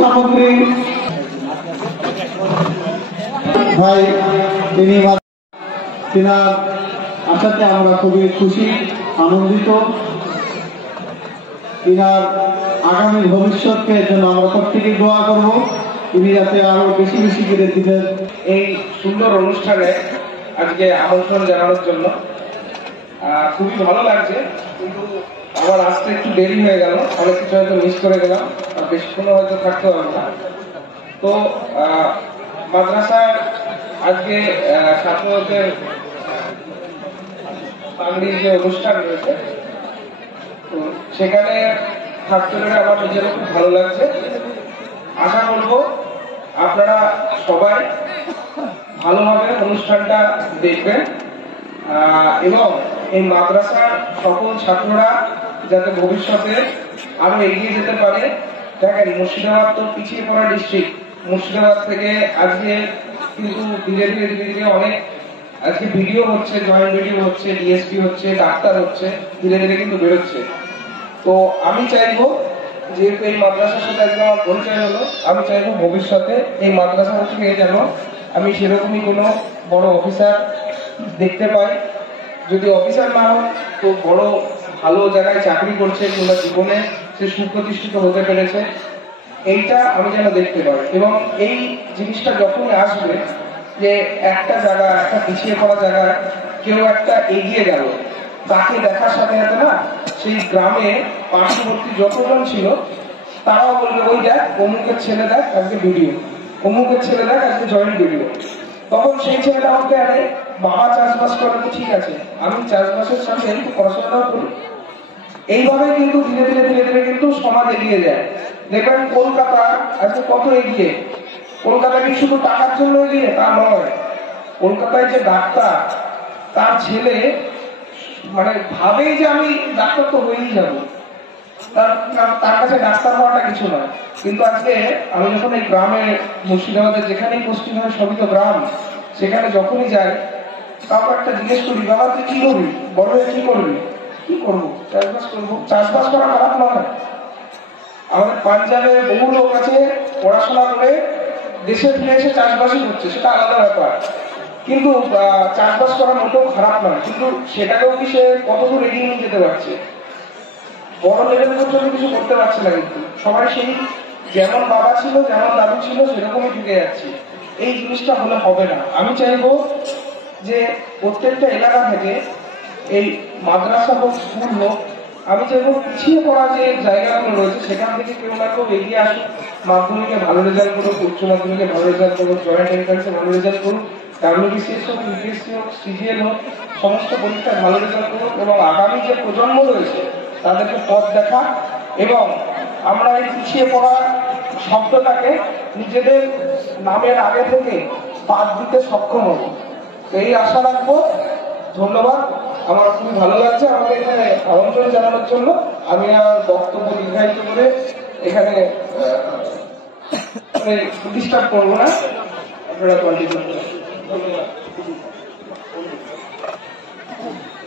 সামগ্রী ভাই তিনার আসাতে আমরা খুবই খুশি আনন্দিত। তিনার আগামী ভবিষ্যৎকে জন্য আমরা প্রত্যেকেই দোয়া করব, তিনি যাতে আরো বেশি বেশি করে দিবেন। এই সুন্দর অনুষ্ঠানে আজকে আমন্ত্রণ জানানোর জন্য খুবই ভালো লাগছে, কিন্তু আমার আসতে একটু দেরি হয়ে গেল, অনেক কিছু হয়তো মিস করে গেলাম, আর বেশিক্ষণ হয়তো থাকতে পারবো না। তো মাদ্রাসার আজকে ছাত্রদের বাঙালির যে অনুষ্ঠান রয়েছে, তো সেখানে থাকতে পেরে আমার নিজেরও খুব ভালো লাগছে। আশা করবো আপনারা সবাই ভালোভাবে অনুষ্ঠানটা দেখবেন এবং এই মাদ্রাসার সকল ছাত্ররা যাতে ভবিষ্যতে আরো এগিয়ে যেতে পারে। দেখেন, মুর্শিদাবাদ তো পিছিয়ে পড়া ডিস্ট্রিক্ট, মুর্শিদাবাদ থেকে আজকে কিন্তু ধীরে ধীরে ধীরে ধীরে অনেক আজকে ভিডিও হচ্ছে, জয়েন্ট ভিডিও হচ্ছে, ডিএসপি হচ্ছে, ডাক্তার হচ্ছে, ধীরে ধীরে কিন্তু বেরোচ্ছে। তো আমি চাইবো, যেহেতু এই মাদ্রাসার সাথে আজকে আমার পরিচয় হলো, আমি চাইবো ভবিষ্যতে এই মাদ্রাসা থেকে যেন আমি সেরকমই কোনো বড় অফিসার দেখতে পাই। যদি অফিসার না হয় তো বড় ভালো জায়গায় চাকরি করছে কিংবা জীবনে সে সুপ্রতিষ্ঠিত হতে পেরেছে, এইটা আমি যেন দেখতে পাই। এবং এই জিনিসটা যখনই আসবে যে একটা জায়গা, একটা পিছিয়ে পড়া জায়গা কেউ একটা এগিয়ে গেল, তাকে দেখার সাথে সাথে না সেই গ্রামে পার্শ্ববর্তী যতজন ছিল তারাও বলবে, ওই দেখ অমুকের ছেলে দেখ আজকে ভিডিও, অমুকের ছেলে দেখ আজকে জয়েন্ট ভিডিও। তখন সেই ছেলেটা বলতে, আরে বাবা চাষবাস করে তো ঠিক আছে, আমি চাষবাসের সাথে একটু পড়াশোনাও করি। এইভাবে কিন্তু ধীরে ধীরে ধীরে ধীরে কিন্তু সমাজ এগিয়ে যায়। দেখবেন কলকাতা আজকে কত এগিয়ে। কলকাতা কি শুধু টাকার জন্য এগিয়ে তা নয়, কলকাতায় যে ডাক্তার, তার ছেলে মানে ভাবেই যে আমি ডাক্তার তো হয়েই যাবো, তার কাছে ডাক্তার হওয়াটা কিছু নয়। কিন্তু আজকে আমি যখন এই গ্রামে মুর্শিদাবাদের যেখানেই পোস্টিং হয়, সবই তো গ্রাম, সেখানে যখনই যাই কাউকে একটা জিজ্ঞেস করি, বাবা তুই কি করবি, বড় হয়ে কি করবি? কি করবো? চাষবাস করবো। চাষবাস করা খারাপ নয়। আমাদের পাঞ্জাবে বহু লোক আছে পড়াশোনা করে দেশে ফিরে এসে চাষবাসই করছে, সেটা আলাদা ব্যাপার, কিন্তু চাষবাস করা মোটেও খারাপ নয়। কিন্তু সেটাকেও কি সে কতদূর এগিয়ে নিয়ে যেতে পারছে? বড় লেভেল পর্যন্ত কিছু করতে পারছে না, কিন্তু সবাই সেই যেমন বাবা ছিল, যেমন দাদু ছিল, সেরকমই ফিরে যাচ্ছে। এই জিনিসটা হলে হবে না। আমি চাইবো যে প্রত্যেকটা এলাকা থেকে এই মাদ্রাসা হোক, স্কুল হোক, আমি চাইবো পিছিয়ে পড়া যে জায়গাগুলো রয়েছে সেখান থেকে কেউ না কেউ এগিয়ে আসুক, মাধ্যমিকে ভালো রেজাল্ট করুক, উচ্চ মাধ্যমিকে ভালো রেজাল্ট করুক, জয়েন্ট এন্ট্রান্সে ভালো রেজাল্ট করুক, ডাব্লিউবিসিএস হোক, ইউপিএসসি হোক, সিজিএল হোক, সমস্ত পরীক্ষায় ভালো রেজাল্ট করুক এবং আগামী যে প্রজন্ম রয়েছে তাদেরকে পথ দেখা, এবং আমরা এই পিছিয়ে পড়া শব্দটাকে নিজেদের নামের আগে থেকে বাদ দিতে সক্ষম হব, এই আশা রাখবো। ধন্যবাদ। আমার খুবই ভালো লাগছে আমাকে এখানে আমন্ত্রণ জানানোর জন্য। আমি আর বক্তব্য দীর্ঘায়িত করে এখানে ডিস্টার্ব করবো না, আপনারা কন্টিনিউ করুন। ধন্যবাদ।